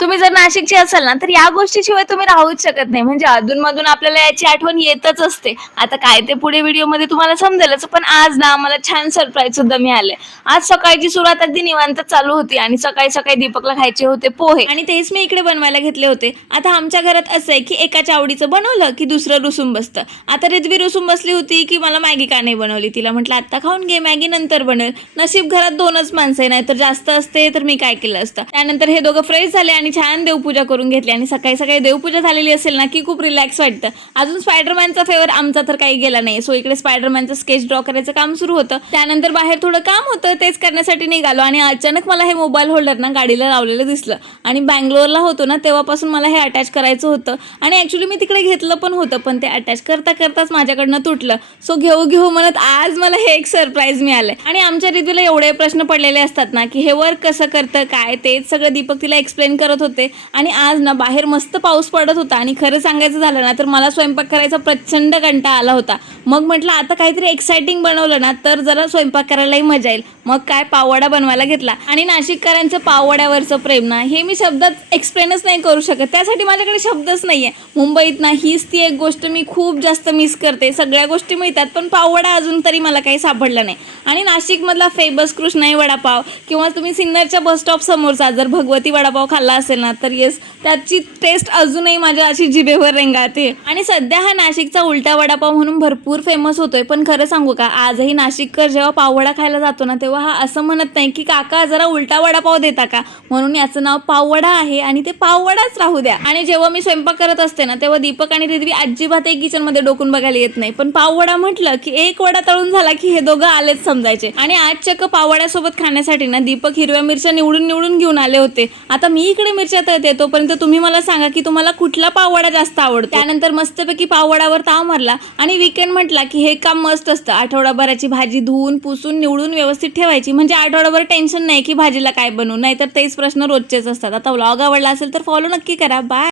तुम्ही जर नाशिकचे असाल ना, तर या गोष्टीशिवाय तुम्ही राहूच शकत नाही. म्हणजे अधून-मधून आपल्याला याची आठवण येतच असते. आता काय ते पुढे व्हिडिओमध्ये तुम्हाला समजेलच. पण आज ना मला छान सरप्राईज सुद्धा मिळालंय. आज सकाळची सुरुवात अगदी निवांत चालू होती आणि सकाळी-सकाळी दीपकला खायचे होते पोहे आणि तेच मी इकडे बनवायला घेतले होते. आता आमच्या घरात असं आहे, की एकाच्या आवडीचं बनवलं, की दुसरं रुसून बसतं. आता रिद्वी रुसून बसली होती, की मला मॅगी का नाही बनवली? तिला म्हटलं, "आत्ता खाऊन घे, मॅगी नंतर बनवेल." नशीब घरात 2च माणसं आहे, नाहीतर जास्त असते तर मी काय केलं असतं. त्यानंतर हे दोघं फ्रेश झाले आणि छान देवपूजा करून घेतली आणि सकाळी-सकाळी देवपूजा झालेली असेल ना, की खूप रिलॅक्स वाटतं. अजून स्पायडरमॅनचा फेवर आमचा तर काही गेला नाही. सो इकडे स्पायडरमॅनचं स्केच ड्रॉ करायचं काम सुरू होतं. त्यानंतर बाहेर थोडं काम होतं, तेच करण्यासाठी निघालो आणि अचानक मला हे मोबाईल होल्डर ना गाडीला लावलेलं दिसलं आणि बंगलोरला होतो ना, तेव्हापासून मला हे अटॅच करायचं होतं आणि ॲक्च्युली मी तिकडे घेतलं पण होतं, पण ते अटॅच करताच माझ्याकडनं तुटलं. सो घेऊ म्हणत आज मला हे एक सरप्राईज मिळालंय आणि आमच्या रिद्वीला एवढे प्रश्न पडलेले असतात ना, की हे वर्क कसं करतं, काय तेच सगळं दीपक तिला एक्सप्लेन करत होते आणि आज ना बाहेर मस्त पाऊस पडत होता आणि खरं सांगायचं झालं ना, तर मला स्वयंपाक करायचा प्रचंड कंटाळा आला होता. मग म्हटलं आता काहीतरी एक्साइटिंग बनवलं ना, तर जरा स्वयंपाक करायलाही मजा येईल. मग काय पाववडा बनवायला घेतला आणि नाशिककरांचं पाववड्यावरचं प्रेम ना, हे मी शब्दात एक्सप्लेनच नाही करू शकत. त्यासाठी माझ्याकडे शब्दच नाहीये. मुंबईत ना हीच ती एक गोष्ट मी खूप जास्त मिस करते. सगळ्या गोष्टी मिळतात, पण पाववडा अजून तरी मला काही सापडला नाही. आणि नाशिकमधला फेमस कृष्णाई वडापाव किंवा तुम्ही सिन्नरच्या बस स्टॉप समोरचा जर भगवती वडापाव खाल्ला असेल ना, तर येस त्याची टेस्ट अजूनही माझ्या अशी जिभेवर रेंगाळते. आणि सध्या हा नाशिकचा उलटा वडापाव म्हणून भरपूर फेमस होतोय. पण खरं सांगू का, आजही नाशिककर जेव्हा पाववडा खायला जातो ना, तेव्हा हा असं म्हणत नाही की काका जरा उलटा वडापाव देता का, म्हणून याचं नाव पाववडा आहे आणि ते पाववडाच राहू द्या. आणि जेव्हा मी स्वयंपाक करत असते ना, तेव्हा दीपक आणि रिद्वी अजिबातही किचनमध्ये डोकून बघायला येत नाही. पण पाववडा म्हटलं की एक वडा तळून झाला की हे दोघं आलेच समजायचे. आणि आज चक्क पाववड्यासोबत खाण्यासाठी ना दीपक हिरव्या मिरच्या निवडून घेऊन आले होते. आता मी इकडे मिरच्या तळते, तोपर्यंत तुम्ही मला सांगा की तुम्हाला कुठला पाववडा जास्त आवडतो. त्यानंतर मस्तपैकी पाववड्यावर ताव मारला आणि वीकेंड म्हटला की हे काम मस्त असतं. आठवडाभराची भाजी धुवून पुसून निवडून व्यवस्थित ठेवायची, म्हणजे आठवडाभर टेन्शन नाही की भाजीला काय बनवू, नाहीतर तेच प्रश्न रोजचेच असतात. आता व्लॉग आवडला असेल तर फॉलो नक्की करा. बाय.